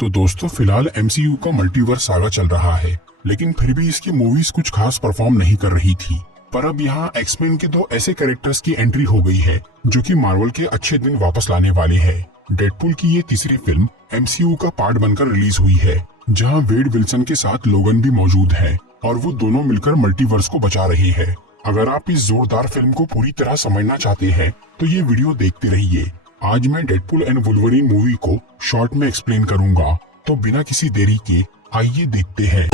तो दोस्तों फिलहाल एमसीयू का मल्टीवर्स सागा चल रहा है, लेकिन फिर भी इसकी मूवीज कुछ खास परफॉर्म नहीं कर रही थी। पर अब यहाँ एक्समैन के दो ऐसे कैरेक्टर्स की एंट्री हो गई है जो कि मार्वल के अच्छे दिन वापस लाने वाले हैं। डेडपूल की ये तीसरी फिल्म एमसीयू का पार्ट बनकर रिलीज हुई है, जहाँ वेड विल्सन के साथ लोगन भी मौजूद है और वो दोनों मिलकर मल्टीवर्स को बचा रहे हैं। अगर आप इस जोरदार फिल्म को पूरी तरह समझना चाहते हैं तो ये वीडियो देखते रहिए। आज मैं डेडपूल एंड वुल्वरीन मूवी को शॉर्ट में एक्सप्लेन करूंगा, तो बिना किसी देरी के आइए देखते हैं।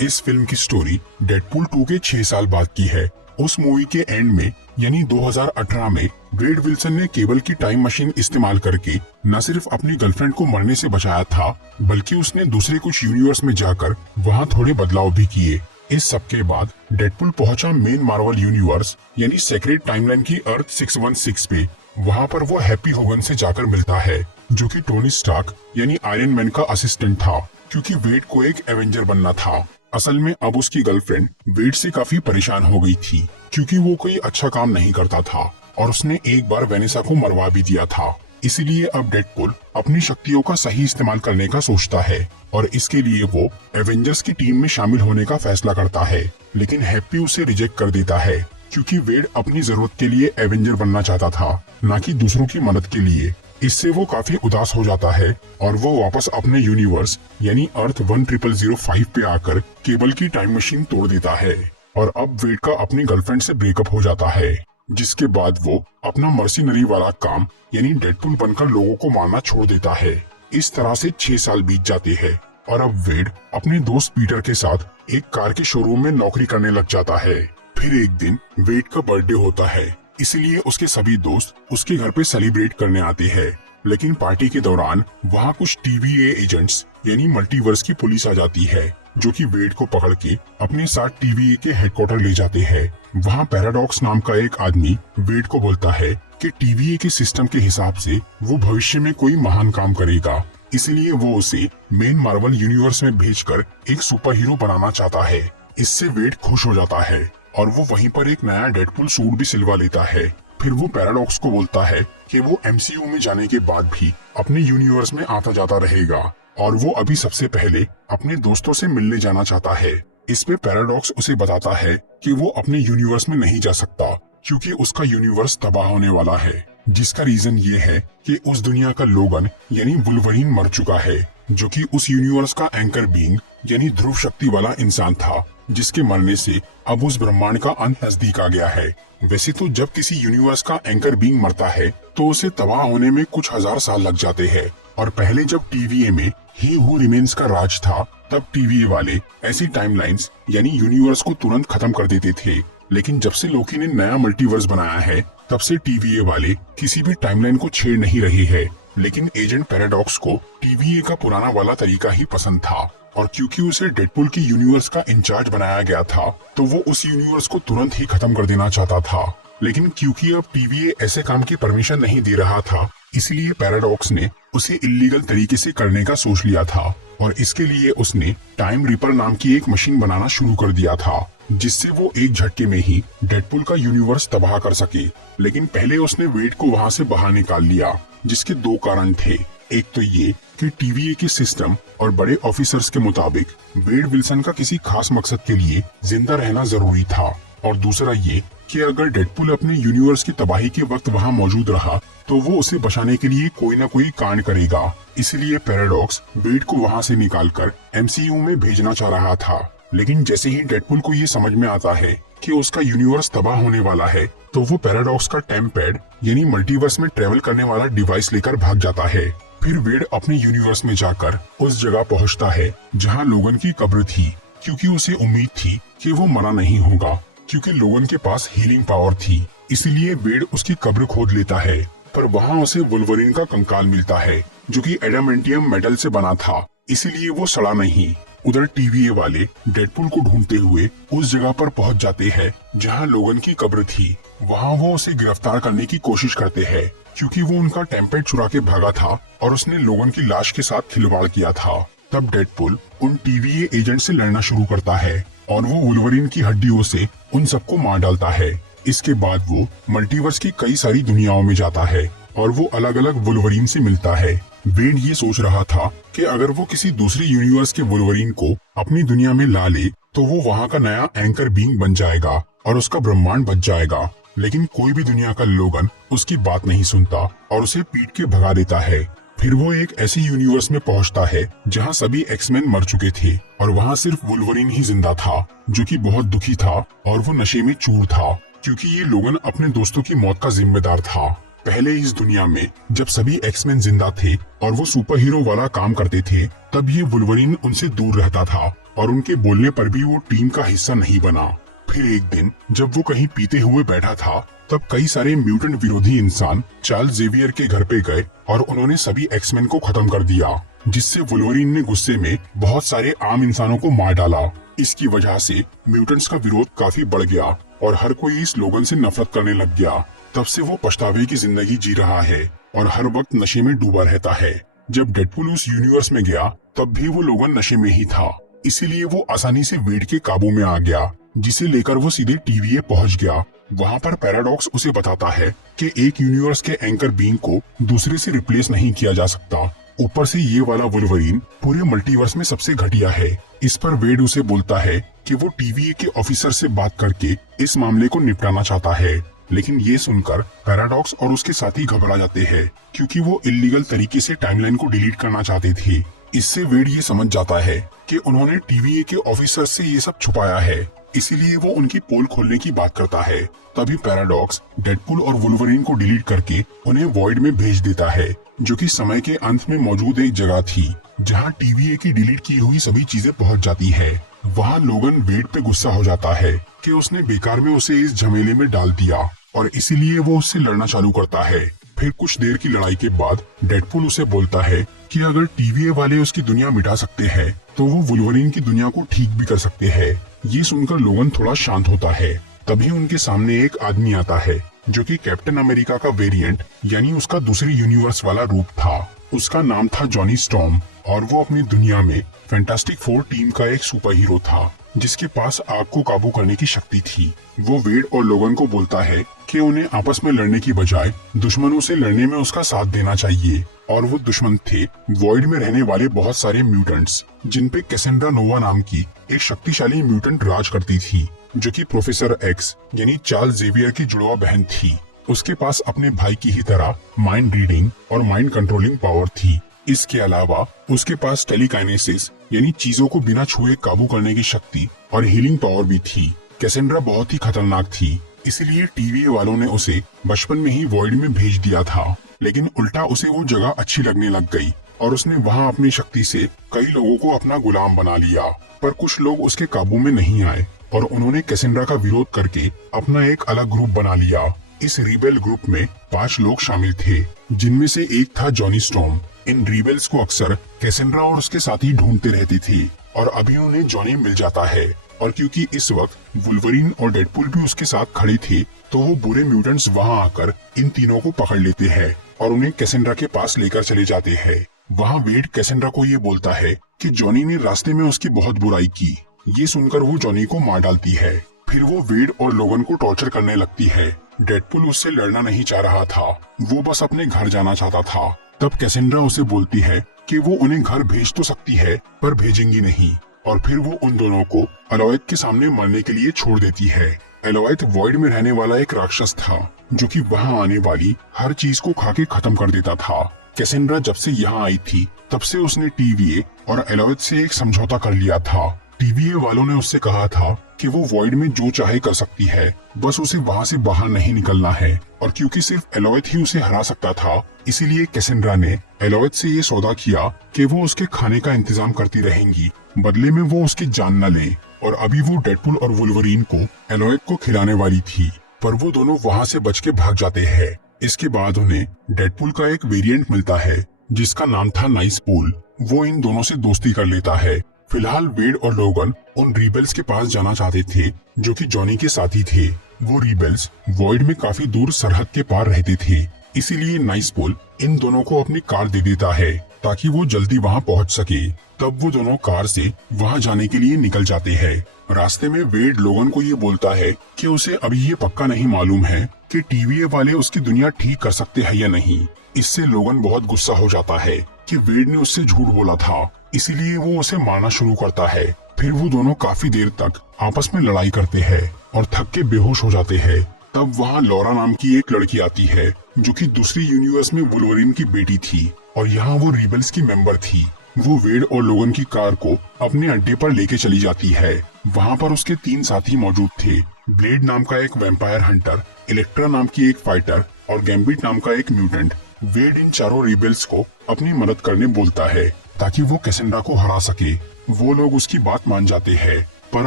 इस फिल्म की स्टोरी डेडपूल 2 के 6 साल बाद की है। उस मूवी के एंड में यानी 2018 में वेड विल्सन ने केबल की टाइम मशीन इस्तेमाल करके न सिर्फ अपनी गर्लफ्रेंड को मरने से बचाया था, बल्कि उसने दूसरे कुछ यूनिवर्स में जाकर वहां थोड़े बदलाव भी किए। इस सब के बाद डेडपूल पहुंचा मेन मार्वल यूनिवर्स यानी सेक्रेट टाइमलाइन की अर्थ 616 पे। वहां पर वो हैप्पी होगन से जाकर मिलता है, जो कि टोनी स्टार्क यानी आयरन मैन का असिस्टेंट था, क्योंकि वेड को एक एवेंजर बनना था। असल में अब उसकी गर्लफ्रेंड वेड से काफी परेशान हो गई थी, क्योंकि वो कोई अच्छा काम नहीं करता था और उसने एक बार वेनेसा को मरवा भी दिया था। इसीलिए अब डेडपूल अपनी शक्तियों का सही इस्तेमाल करने का सोचता है और इसके लिए वो एवेंजर्स की टीम में शामिल होने का फैसला करता है। लेकिन हैप्पी उसे रिजेक्ट कर देता है, क्योंकि वेड अपनी जरूरत के लिए एवेंजर बनना चाहता था, न कि दूसरों की मदद के लिए। इससे वो काफी उदास हो जाता है और वो वापस अपने यूनिवर्स यानी अर्थ 10005 पे आकर केबल की टाइम मशीन तोड़ देता है और अब वेड का अपनी गर्लफ्रेंड से ब्रेकअप हो जाता है, जिसके बाद वो अपना मर्सिनरी वाला काम यानी डेडपूल बनकर लोगों को मारना छोड़ देता है। इस तरह से 6 साल बीत जाते हैं और अब वेड अपने दोस्त पीटर के साथ एक कार के शोरूम में नौकरी करने लग जाता है। फिर एक दिन वेड का बर्थडे होता है, इसलिए उसके सभी दोस्त उसके घर पे सेलिब्रेट करने आते हैं। लेकिन पार्टी के दौरान वहाँ कुछ TVA एजेंट्स यानी मल्टीवर्स की पुलिस आ जाती है, जो कि वेड को पकड़ के अपने साथ TVA के हेडक्वार्टर ले जाते हैं। वहाँ पैराडॉक्स नाम का एक आदमी वेड को बोलता है कि TVA के सिस्टम के हिसाब से वो भविष्य में कोई महान काम करेगा, इसलिए वो उसे मेन मार्वल यूनिवर्स में भेजकर एक सुपर हीरो बनाना चाहता है। इससे वेड खुश हो जाता है और वो वहीं पर एक नया डेडपूल सूट भी सिलवा लेता है। फिर वो पैराडॉक्स को बोलता है कि वो MCU में जाने के बाद भी अपने यूनिवर्स में आता जाता रहेगा और वो अभी सबसे पहले अपने दोस्तों से मिलने जाना चाहता है। इस पे पैराडॉक्स उसे बताता है कि वो अपने यूनिवर्स में नहीं जा सकता, क्योंकि उसका यूनिवर्स तबाह होने वाला है, जिसका रीजन ये है कि उस दुनिया का लोगन यानी वुल्वरीन मर चुका है, जो कि उस यूनिवर्स का एंकर बीइंग यानी ध्रुव शक्ति वाला इंसान था, जिसके मरने से अब उस ब्रह्मांड का अंत नजदीक आ गया है। वैसे तो जब किसी यूनिवर्स का एंकर बीइंग मरता है तो उसे तबाह होने में कुछ हजार साल लग जाते हैं, और पहले जब TVA में ही हू रिमेन्स का राज था, तब TVA वाले ऐसी टाइमलाइंस यानी यूनिवर्स को तुरंत खत्म कर देते थे। लेकिन जब से लोकी ने नया मल्टीवर्स बनाया है, तब से TVA वाले किसी भी टाइमलाइन को छेड़ नहीं रहे हैं। लेकिन एजेंट पैराडॉक्स को TVA का पुराना वाला तरीका ही पसंद था, और क्योंकि उसे डेडपूल की यूनिवर्स का इंचार्ज बनाया गया था, तो वो उस यूनिवर्स को तुरंत ही खत्म कर देना चाहता था। लेकिन क्योंकि अब TVA ऐसे काम की परमिशन नहीं दे रहा था, इसलिए पैराडॉक्स ने उसे इल्लीगल तरीके से करने का सोच लिया था, और इसके लिए उसने टाइम रिपर नाम की एक मशीन बनाना शुरू कर दिया था, जिससे वो एक झटके में ही डेडपूल का यूनिवर्स तबाह कर सके। लेकिन पहले उसने वेड को वहाँ से बाहर निकाल लिया, जिसके दो कारण थे। एक तो ये कि TVA के सिस्टम और बड़े ऑफिसर्स के मुताबिक वेड विल्सन का किसी खास मकसद के लिए जिंदा रहना जरूरी था, और दूसरा ये कि अगर डेडपूल अपने यूनिवर्स की तबाही के वक्त वहाँ मौजूद रहा तो वो उसे बचाने के लिए कोई न कोई कांड करेगा। इसलिए पैराडॉक्स वेड को वहाँ से निकालकर MCU में भेजना चाह रहा था। लेकिन जैसे ही डेडपूल को ये समझ में आता है कि उसका यूनिवर्स तबाह होने वाला है, तो वो पैराडॉक्स का टाइम पैड यानी मल्टीवर्स में ट्रेवल करने वाला डिवाइस लेकर भाग जाता है। फिर वेड अपने यूनिवर्स में जाकर उस जगह पहुंचता है जहां लोगन की कब्र थी, क्योंकि उसे उम्मीद थी कि वो मरा नहीं होगा, क्योंकि लोगन के पास हीलिंग पावर थी। इसलिए वेड उसकी कब्र खोद लेता है, पर वहां उसे वुल्वरीन का कंकाल मिलता है, जो कि एडामेंटियम मेटल से बना था, इसीलिए वो सड़ा नहीं। उधर TVA वाले डेडपूल को ढूंढते हुए उस जगह पर पहुंच जाते हैं जहां लोगन की कब्र थी। वहां वो उसे गिरफ्तार करने की कोशिश करते हैं, क्योंकि वो उनका टेम्पेट चुरा के भागा था और उसने लोगन की लाश के साथ खिलवाड़ किया था। तब डेडपूल उन TVA एजेंट से लड़ना शुरू करता है और वो वुल्वरीन की हड्डियों से उन सबको मार डालता है। इसके बाद वो मल्टीवर्स की कई सारी दुनियाओं में जाता है और वो अलग अलग वुल्वरीन से मिलता है। वेड ये सोच रहा था कि अगर वो किसी दूसरे यूनिवर्स के वुल्वरीन को अपनी दुनिया में ला ले तो वो वहाँ का नया एंकर बीइंग बन जाएगा और उसका ब्रह्मांड बच जाएगा। लेकिन कोई भी दुनिया का लोगन उसकी बात नहीं सुनता और उसे पीट के भगा देता है। फिर वो एक ऐसी यूनिवर्स में पहुंचता है जहां सभी एक्समैन मर चुके थे और वहां सिर्फ वुल्वरीन ही जिंदा था, जो कि बहुत दुखी था और वो नशे में चूर था क्योंकि ये लोगन अपने दोस्तों की मौत का जिम्मेदार था। पहले इस दुनिया में जब सभी एक्समैन जिंदा थे और वो सुपर हीरो वाला काम करते थे, तब ये वुल्वरीन उनसे दूर रहता था और उनके बोलने पर भी वो टीम का हिस्सा नहीं बना। फिर एक दिन जब वो कहीं पीते हुए बैठा था, तब कई सारे म्यूटेंट विरोधी इंसान चार्ल्स जेवियर के घर पे गए और उन्होंने सभी एक्समैन को खत्म कर दिया, जिससे वुल्वरीन ने गुस्से में बहुत सारे आम इंसानों को मार डाला। इसकी वजह से म्यूटेंट्स का विरोध काफी बढ़ गया और हर कोई इस लोगन से नफरत करने लग गया। तब से वो पछतावे की जिंदगी जी रहा है और हर वक्त नशे में डूबा रहता है। जब डेडपुल उस यूनिवर्स में गया तब भी वो लोगन नशे में ही था, इसीलिए वो आसानी से वेड के काबू में आ गया, जिसे लेकर वो सीधे TVA पहुंच गया। वहां पर पैराडॉक्स उसे बताता है कि एक यूनिवर्स के एंकर बीइंग को दूसरे से रिप्लेस नहीं किया जा सकता। ऊपर से ये वाला वुल्वरीन पूरे मल्टीवर्स में सबसे घटिया है। इस पर वेड उसे बोलता है कि वो TVA के ऑफिसर से बात करके इस मामले को निपटाना चाहता है, लेकिन ये सुनकर पैराडॉक्स और उसके साथी घबरा जाते हैं क्योंकि वो इल्लीगल तरीके से टाइमलाइन को डिलीट करना चाहते थे। इससे वेड ये समझ जाता है कि उन्होंने TVA के ऑफिसर से ये सब छुपाया है, इसीलिए वो उनकी पोल खोलने की बात करता है। तभी पैराडॉक्स डेडपुल और वुल्वरीन को डिलीट करके उन्हें वॉइड में भेज देता है, जो कि समय के अंत में मौजूद एक जगह थी जहां TVA की डिलीट की हुई सभी चीजें पहुंच जाती है। वहां लोगन वेड पे गुस्सा हो जाता है कि उसने बेकार में उसे इस झमेले में डाल दिया और इसीलिए वो उससे लड़ना चालू करता है। फिर कुछ देर की लड़ाई के बाद डेडपुल उसे बोलता है कि अगर TVA वाले उसकी दुनिया मिटा सकते हैं तो वो वुल्वरीन की दुनिया को ठीक भी कर सकते हैं। ये सुनकर लोगन थोड़ा शांत होता है। तभी उनके सामने एक आदमी आता है जो कि कैप्टन अमेरिका का वेरिएंट यानी उसका दूसरी यूनिवर्स वाला रूप था। उसका नाम था जॉनी स्टॉर्म और वो अपनी दुनिया में फैंटास्टिक फोर टीम का एक सुपर हीरो था जिसके पास आग को काबू करने की शक्ति थी। वो वेड और लोगन को बोलता है कि उन्हें आपस में लड़ने की बजाय दुश्मनों से लड़ने में उसका साथ देना चाहिए। और वो दुश्मन थे वॉइड में रहने वाले बहुत सारे म्यूटेंट्स, जिन पे कैसेंड्रा नोवा नाम की एक शक्तिशाली म्यूटेंट राज करती थी, जो कि प्रोफेसर एक्स यानी चार्ल्स जेवियर की जुड़वा बहन थी। उसके पास अपने भाई की ही तरह माइंड रीडिंग और माइंड कंट्रोलिंग पावर थी। इसके अलावा उसके पास टेलीकाइनेसिस यानी चीजों को बिना छुए काबू करने की शक्ति और हीलिंग पावर भी थी। कैसेंड्रा बहुत ही खतरनाक थी, इसीलिए TVA वालों ने उसे बचपन में ही वॉइड में भेज दिया था, लेकिन उल्टा उसे वो जगह अच्छी लगने लग गई और उसने वहां अपनी शक्ति से कई लोगों को अपना गुलाम बना लिया। पर कुछ लोग उसके काबू में नहीं आए और उन्होंने कैसेंड्रा का विरोध करके अपना एक अलग ग्रुप बना लिया। इस रिबेल ग्रुप में 5 लोग शामिल थे, जिनमें से एक था जॉनी स्टॉर्म। इन रिबेल्स को अक्सर कैसेंड्रा और उसके साथी ढूंढते रहते थे और अभी उन्हें जॉनी मिल जाता है। और क्योंकि इस वक्त वुल्वरीन और डेडपुल भी उसके साथ खड़े थे, तो वो बुरे म्यूटेंट्स वहां आकर इन तीनों को पकड़ लेते हैं और उन्हें कैसेंड्रा के पास लेकर चले जाते हैं। वहां वेड कैसेंड्रा को ये बोलता है कि जॉनी ने रास्ते में उसकी बहुत बुराई की। ये सुनकर वो जॉनी को मार डालती है। फिर वो वेड और लोगन को टॉर्चर करने लगती है। डेडपुल उससे लड़ना नहीं चाह रहा था, वो बस अपने घर जाना चाहता था। तब कैसेंड्रा उसे बोलती है कि वो उन्हें घर भेज तो सकती है पर भेजेंगी नहीं, और फिर वो उन दोनों को एलोएथ के सामने मरने के लिए छोड़ देती है। एलोएथ वॉइड में रहने वाला एक राक्षस था जो कि वहां आने वाली हर चीज को खा के खत्म कर देता था। कैसेंड्रा जब से यहाँ आई थी तब से उसने TVA और एलोएथ से एक समझौता कर लिया था। TVA वालों ने उससे कहा था कि वो वॉइड में जो चाहे कर सकती है, बस उसे वहाँ से बाहर नहीं निकलना है। और क्योंकि सिर्फ एलोएथ ही उसे हरा सकता था, इसीलिए कैसेंड्रा ने एलोएथ से ये सौदा किया कि वो उसके खाने का इंतजाम करती रहेंगी, बदले में वो उसकी जान न ले। और अभी वो डेडपुल और वुल्वरीन को एलोएथ को खिलाने वाली थी, पर वो दोनों वहाँ से बच के भाग जाते हैं। इसके बाद उन्हें डेडपुल का एक वेरिएंट मिलता है जिसका नाम था नाइसपुल। वो इन दोनों से दोस्ती कर लेता है। फिलहाल वेड और लोगन उन रिबेल्स के पास जाना चाहते थे जो कि जॉनी के साथी थे। वो रिबेल्स वॉइड में काफी दूर सरहद के पार रहते थे, इसीलिए नाइसपुल इन दोनों को अपनी कार दे देता है ताकि वो जल्दी वहां पहुंच सके। तब वो दोनों कार से वहां जाने के लिए निकल जाते हैं। रास्ते में वेड लोगन को ये बोलता है कि उसे अभी ये पक्का नहीं मालूम है कि टीवीए वाले उसकी दुनिया ठीक कर सकते हैं या नहीं। इससे लोगन बहुत गुस्सा हो जाता है कि वेड ने उससे झूठ बोला था, इसीलिए वो उसे मारना शुरू करता है। फिर वो दोनों काफी देर तक आपस में लड़ाई करते हैं और थक के बेहोश हो जाते हैं। तब वहाँ लॉरा नाम की एक लड़की आती है जो कि दूसरी यूनिवर्स में वुल्वरीन की बेटी थी और यहाँ वो रिबल्स की मेंबर थी। वो वेड और लोगन की कार को अपने अड्डे पर लेके चली जाती है। वहाँ पर उसके 3 साथी मौजूद थे, ब्लेड नाम का एक वैम्पायर हंटर, इलेक्ट्रा नाम की एक फाइटर और गैम्बिट नाम का एक म्यूटेंट। वेड इन चारों रिबल्स को अपनी मदद करने बोलता है ताकि वो कैसेंड्रा को हरा सके। वो लोग उसकी बात मान जाते हैं, पर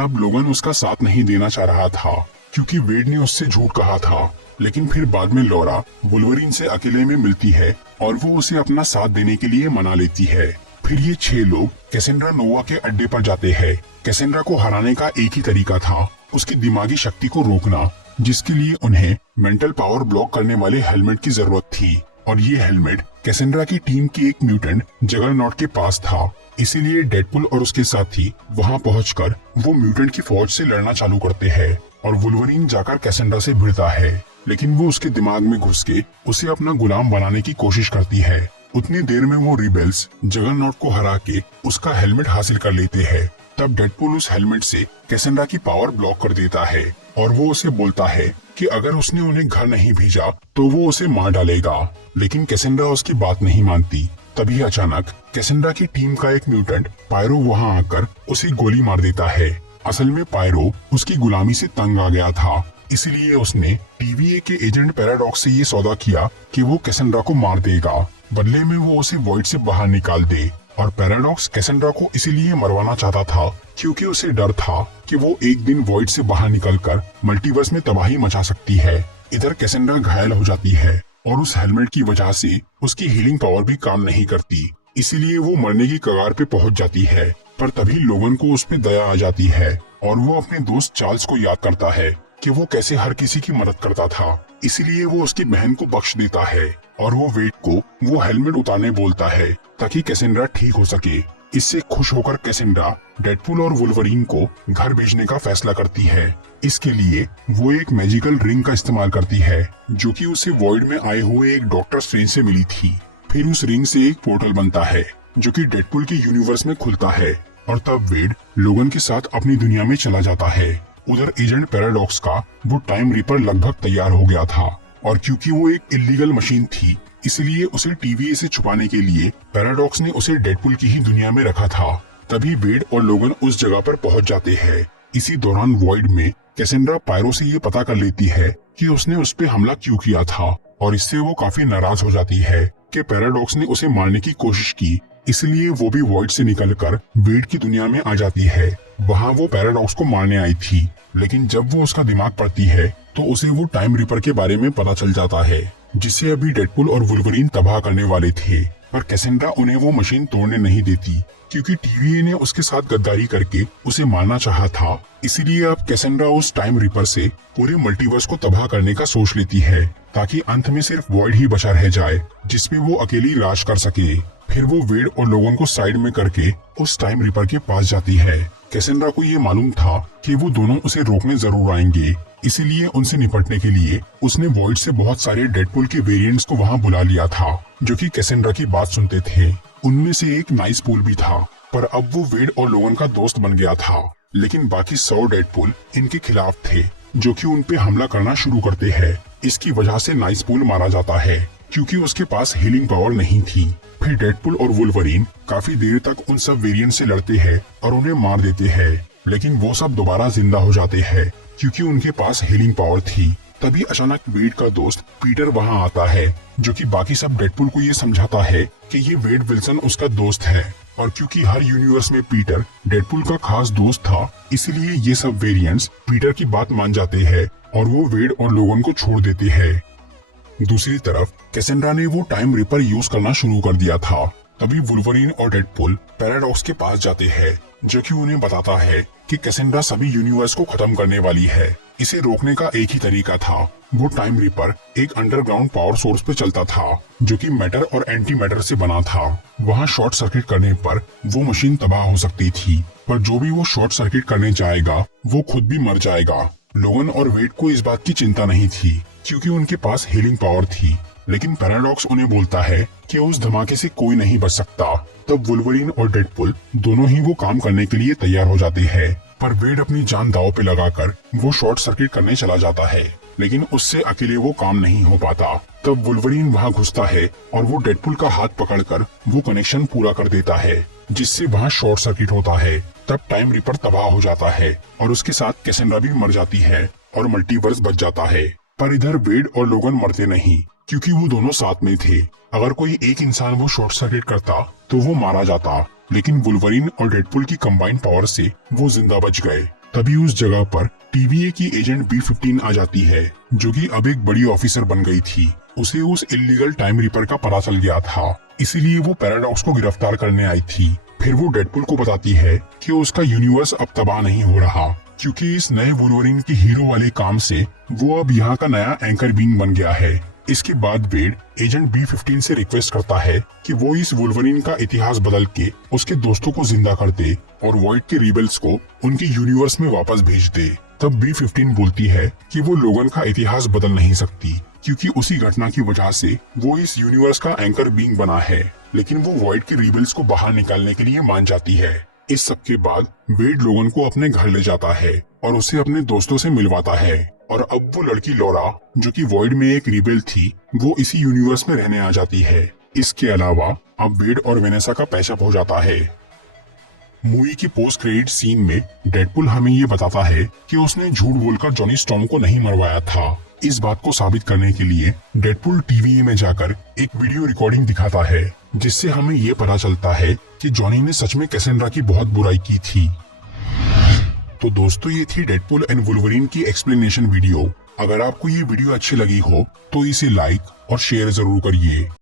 अब लोगन उसका साथ नहीं देना चाह रहा था क्योंकि वेड ने उससे झूठ कहा था। लेकिन फिर बाद में लॉरा वुल्वरीन से अकेले में मिलती है और वो उसे अपना साथ देने के लिए मना लेती है। फिर ये 6 लोग कैसेंड्रा नोवा के अड्डे पर जाते हैं। कैसेंड्रा को हराने का एक ही तरीका था, उसकी दिमागी शक्ति को रोकना, जिसके लिए उन्हें मेंटल पावर ब्लॉक करने वाले हेलमेट की जरूरत थी। और ये हेलमेट कैसेंड्रा की टीम के एक म्यूटेंट जगरनॉट के पास था, इसीलिए डेडपुल और उसके साथी वहां पहुंचकर वो म्यूटेंट की फौज से लड़ना चालू करते हैं और वुल्वरीन जाकर कैसेंड्रा से भिड़ता है, लेकिन वो उसके दिमाग में घुस के उसे अपना गुलाम बनाने की कोशिश करती है। उतनी देर में वो रिबेल्स जगरनॉट को हरा के उसका हेलमेट हासिल कर लेते हैं। तब डेडपुल उस हेलमेट से कैसेंड्रा की पावर ब्लॉक कर देता है और वो उसे बोलता है कि अगर उसने उन्हें घर नहीं भेजा तो वो उसे मार डालेगा। लेकिन कैसेंड्रा उसकी बात नहीं मानती। तभी अचानक कैसेंड्रा की टीम का एक म्यूटेंट पायरो वहां आकर उसे गोली मार देता है। असल में पायरो उसकी गुलामी से तंग आ गया था, इसलिए उसने टीवीए के एजेंट पैराडॉक्स से ये सौदा किया कि वो कैसेंड्रा को मार देगा, बदले में वो उसे वॉइड से बाहर निकाल दे। और पैराडॉक्स कैसेंड्रा को इसीलिए मरवाना चाहता था क्योंकि उसे डर था कि वो एक दिन वॉइड से बाहर निकलकर मल्टीवर्स में तबाही मचा सकती है। इधर कैसेंड्रा घायल हो जाती है और उस हेलमेट की वजह से उसकी हीलिंग पावर भी काम नहीं करती, इसीलिए वो मरने की कगार पे पहुंच जाती है। पर तभी लोगन को उस पे दया आ जाती है और वो अपने दोस्त चार्ल्स को याद करता है कि वो कैसे हर किसी की मदद करता था, इसीलिए वो उसकी बहन को बख्श देता है और वो वेड को वो हेलमेट उतारने बोलता है ताकि कैसेंड्रा ठीक हो सके। इससे खुश होकर कैसेंड्रा डेडपुल और वुल्वरीन को घर भेजने का फैसला करती है। इसके लिए वो एक मैजिकल रिंग का इस्तेमाल करती है जो कि उसे वॉइड में आए हुए एक डॉक्टर स्ट्रेंज से मिली थी। फिर उस रिंग से एक पोर्टल बनता है जो कि डेडपुल के यूनिवर्स में खुलता है और तब वेड लोगन के साथ अपनी दुनिया में चला जाता है। उधर एजेंट पैराडॉक्स का वो टाइम रीपर लगभग तैयार हो गया था और क्योंकि वो एक इलीगल मशीन थी, इसलिए उसे टीवीए से छुपाने के लिए पैराडॉक्स ने उसे डेडपुल की ही दुनिया में रखा था। तभी वेड और लोगन उस जगह पर पहुंच जाते हैं। इसी दौरान वॉइड में कैसेंड्रा पायरो से ये पता कर लेती है कि उसने उस पे हमला क्यों किया था और इससे वो काफी नाराज हो जाती है कि पैराडॉक्स ने उसे मारने की कोशिश की, इसलिए वो भी वॉइड से निकलकर वेड की दुनिया में आ जाती है। वहाँ वो पैराडॉक्स को मारने आई थी, लेकिन जब वो उसका दिमाग पढ़ती है तो उसे वो टाइम रिपर के बारे में पता चल जाता है जिसे अभी डेडपुल और वुल्वरीन तबाह करने वाले थे। पर कैसेंड्रा उन्हें वो मशीन तोड़ने नहीं देती क्योंकि टीवीए ने उसके साथ गद्दारी करके उसे मारना चाहा था। इसीलिए अब कैसेंड्रा उस टाइम रिपर से पूरे मल्टीवर्स को तबाह करने का सोच लेती है ताकि अंत में सिर्फ वॉइड ही बचा रह जाए जिसमें वो अकेली राज कर सके। फिर वो वेड और लोगों को साइड में करके उस टाइम रिपर के पास जाती है। कैसेंड्रा को ये मालूम था कि वो दोनों उसे रोकने जरूर आएंगे, इसीलिए उनसे निपटने के लिए उसने वॉइड से बहुत सारे डेडपुल के वेरिएंट्स को वहाँ बुला लिया था जो कि कैसेंड्रा की बात सुनते थे। उनमें से एक नाइस पूल भी था, पर अब वो वेड और लोगन का दोस्त बन गया था। लेकिन बाकी 100 डेडपुल इनके खिलाफ थे जो कि उन पे हमला करना शुरू करते हैं। इसकी वजह से नाइस पूल मारा जाता है क्योंकि उसके पास हीलिंग पावर नहीं थी। फिर डेडपुल और वुल्वरीन काफी देर तक उन सब वेरिएंट से लड़ते हैं और उन्हें मार देते हैं, लेकिन वो सब दोबारा जिंदा हो जाते हैं क्योंकि उनके पास हीलिंग पावर थी। तभी अचानक वेड का दोस्त पीटर वहां आता है जो कि बाकी सब डेडपुल को ये समझाता है कि ये वेड विल्सन उसका दोस्त है और क्योंकि हर यूनिवर्स में पीटर डेडपुल का खास दोस्त था, इसलिए ये सब वेरिएंट्स पीटर की बात मान जाते हैं और वो वेड और लोगन को छोड़ देते हैं। दूसरी तरफ कैसेंड्रा ने वो टाइम रिपर यूज करना शुरू कर दिया था। तभी वुल्वरीन और डेडपुल पैराडॉक्स के पास जाते हैं जो कि उन्हें बताता है कि कैसेंड्रा सभी यूनिवर्स को खत्म करने वाली है इसे रोकने का एक ही तरीका था, वो टाइम रिपर एक अंडरग्राउंड पावर सोर्स पे चलता था जो कि मैटर और एंटी मैटर से बना था। वहाँ शॉर्ट सर्किट करने पर वो मशीन तबाह हो सकती थी, पर जो भी वो शॉर्ट सर्किट करने जाएगा वो खुद भी मर जाएगा। लोगन और वेड को इस बात की चिंता नहीं थी क्योंकि उनके पास हीलिंग पावर थी, लेकिन पैराडॉक्स उन्हें बोलता है कि उस धमाके से कोई नहीं बच सकता। तब वुल्वरीन और डेडपुल दोनों ही वो काम करने के लिए तैयार हो जाते हैं, पर वेड अपनी जान दांव पे लगाकर वो शॉर्ट सर्किट करने चला जाता है, लेकिन उससे अकेले वो काम नहीं हो पाता। तब वुल्वरीन वहाँ घुसता है और वो डेडपुल का हाथ पकड़कर वो कनेक्शन पूरा कर देता है, जिससे वहाँ शॉर्ट सर्किट होता है। तब टाइम रिपर तबाह हो जाता है और उसके साथ कैसेंड्रा भी मर जाती है और मल्टीवर्स बच जाता है। पर इधर वेड और लोगन मरते नहीं क्योंकि वो दोनों साथ में थे। अगर कोई एक इंसान वो शॉर्ट सर्किट करता तो वो मारा जाता, लेकिन वुल्वरीन और डेडपुल की कंबाइंड पावर से वो जिंदा बच गए। तभी उस जगह पर TVA की एजेंट B-15 आ जाती है, जो कि अब एक बड़ी ऑफिसर बन गई थी। उसे उस इल्लीगल टाइम रिपर का पता चल गया था, इसीलिए वो पैराडॉक्स को गिरफ्तार करने आई थी। फिर वो डेडपुल को बताती है कि उसका यूनिवर्स अब तबाह नहीं हो रहा क्योंकि इस नए वुल्वरीन के हीरो वाले काम से वो अब यहाँ का नया एंकर बीइंग बन गया है। इसके बाद वेड एजेंट B-15 से रिक्वेस्ट करता है कि वो इस वुल्वरीन का इतिहास बदल के उसके दोस्तों को जिंदा कर दे और वॉइड के रिबेल्स को उनके यूनिवर्स में वापस भेज दे। तब B-15 बोलती है कि वो लोगन का इतिहास बदल नहीं सकती क्योंकि उसी घटना की वजह से वो इस यूनिवर्स का एंकर बीइंग बना है, लेकिन वो वॉइड के रिबेल्स को बाहर निकालने के लिए मान जाती है। इस सब के बाद वेड लोगन को अपने घर ले जाता है और उसे अपने दोस्तों से मिलवाता है, और अब वो लड़की लॉरा जो कि वॉइड में एक रिबेल थी वो इसी यूनिवर्स में रहने आ जाती है। इसके अलावा अब वेड और वेनेसा का पैचअप हो जाता है। मूवी की पोस्ट क्रेडिट सीन में डेडपुल हमें ये बताता है कि उसने झूठ बोलकर जॉनी स्टॉर्म को नहीं मरवाया था। इस बात को साबित करने के लिए डेडपुल TVA में जाकर एक वीडियो रिकॉर्डिंग दिखाता है, जिससे हमें ये पता चलता है कि जॉनी ने सच में कैसेंड्रा की बहुत बुराई की थी। तो दोस्तों, ये थी डेडपुल एंड वुल्वरीन की एक्सप्लेनेशन वीडियो। अगर आपको ये वीडियो अच्छी लगी हो तो इसे लाइक और शेयर जरूर करिए।